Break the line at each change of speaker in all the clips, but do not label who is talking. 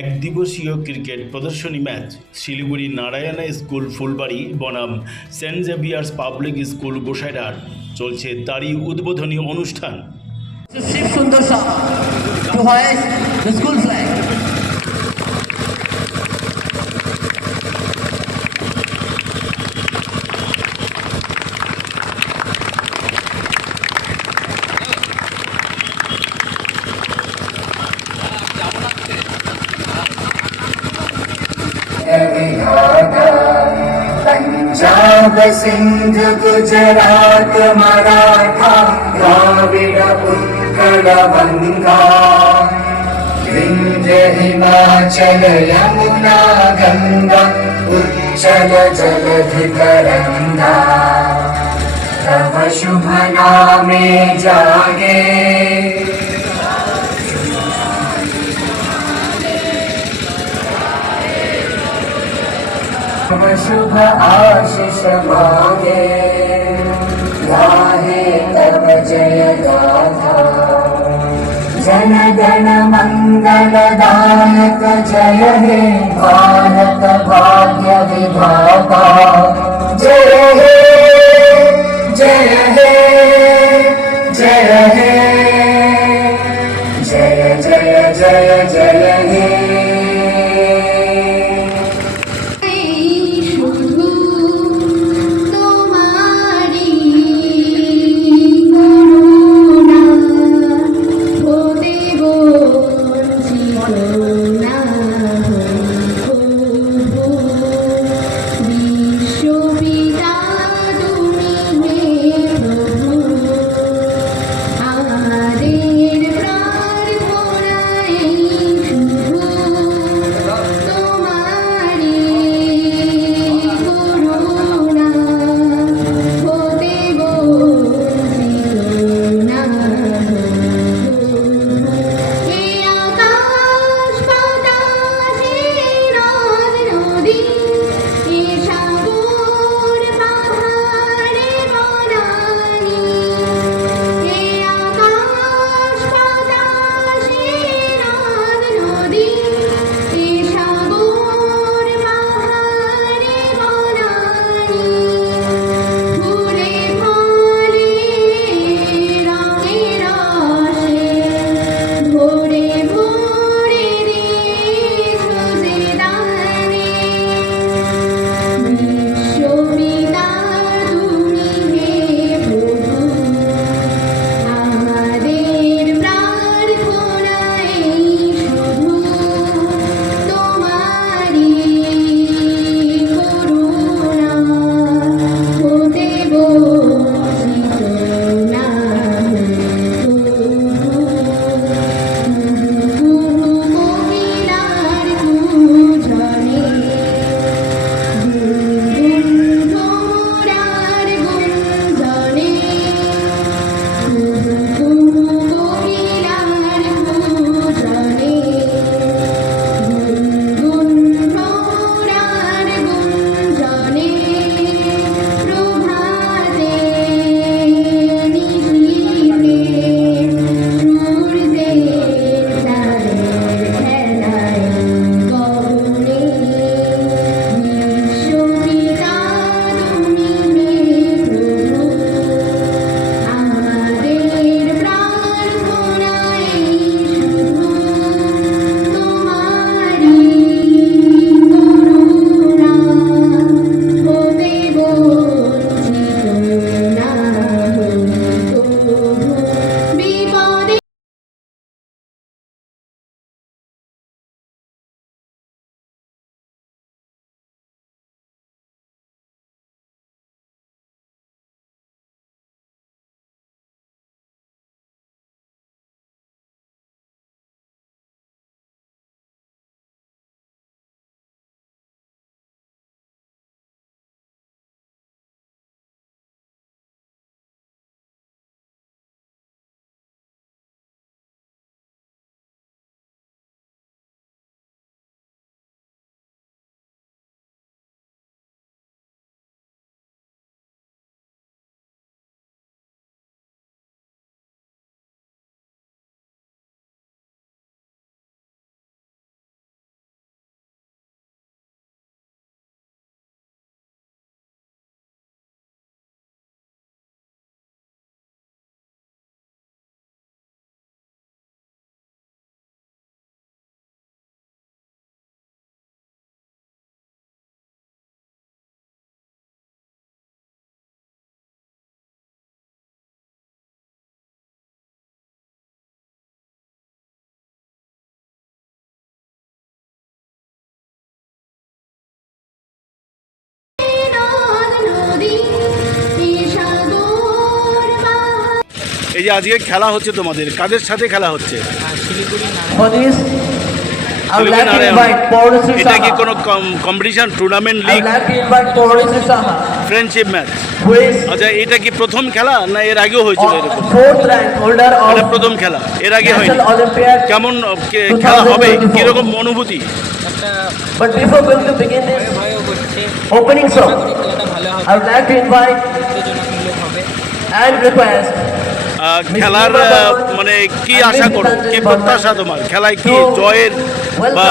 এক দিবসীয় ক্রিকেট প্রদর্শনী ম্যাচ। শিলিগুড়ি নারায়ণা স্কুল, ফুলবাড়ি, বনাম, সেন্ট জেভিয়ার্স পাবলিক স্কুল গোসাইডার চলছে তারই উদ্বোধনী অনুষ্ঠান।
Shiv
सिंध गुजरात मराठा, द्राविड उत्कल बंगा विंध्य हिमाचल यमुना गंगा उच्चल जलधि तरंगा तव शुभ नामे जागे। तव शुभ आशीष मांगे। गाहे तब जय गाथा। जन गण मंगल दायक जय हे, भारत भाग्य विधाता। जय हे
এই
যে আজকে খেলা হচ্ছে তোমাদের কাদের সাথে খেলা হচ্ছে? এটা কি কোনো competition tournament league friendship match আচ্ছা এটা কি প্রথম খেলা না এর আগেও হয়েছিল এরকম? প্রথম খেলা এর আগে
হয়
কেমন খেলা হবে? কীরকম অনুভূতি? ওপেনিং খেলার মানে কি আশা করো কি প্রত্যাশা তোমার? খেলায় কি জয়ের বা.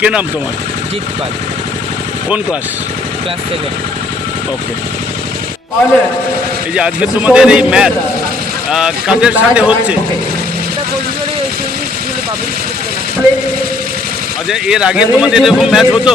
কে নাম তোমার? কোন ক্লাস? ওকে এই যে আজকে তোমাদের এই ম্যাচ কাদের সাথে হচ্ছে? আচ্ছা এর আগে তোমাদের এরকম ম্যাচ হতো?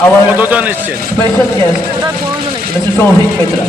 কতজন এসছেন
special guest, Mr. Sohit Mitra.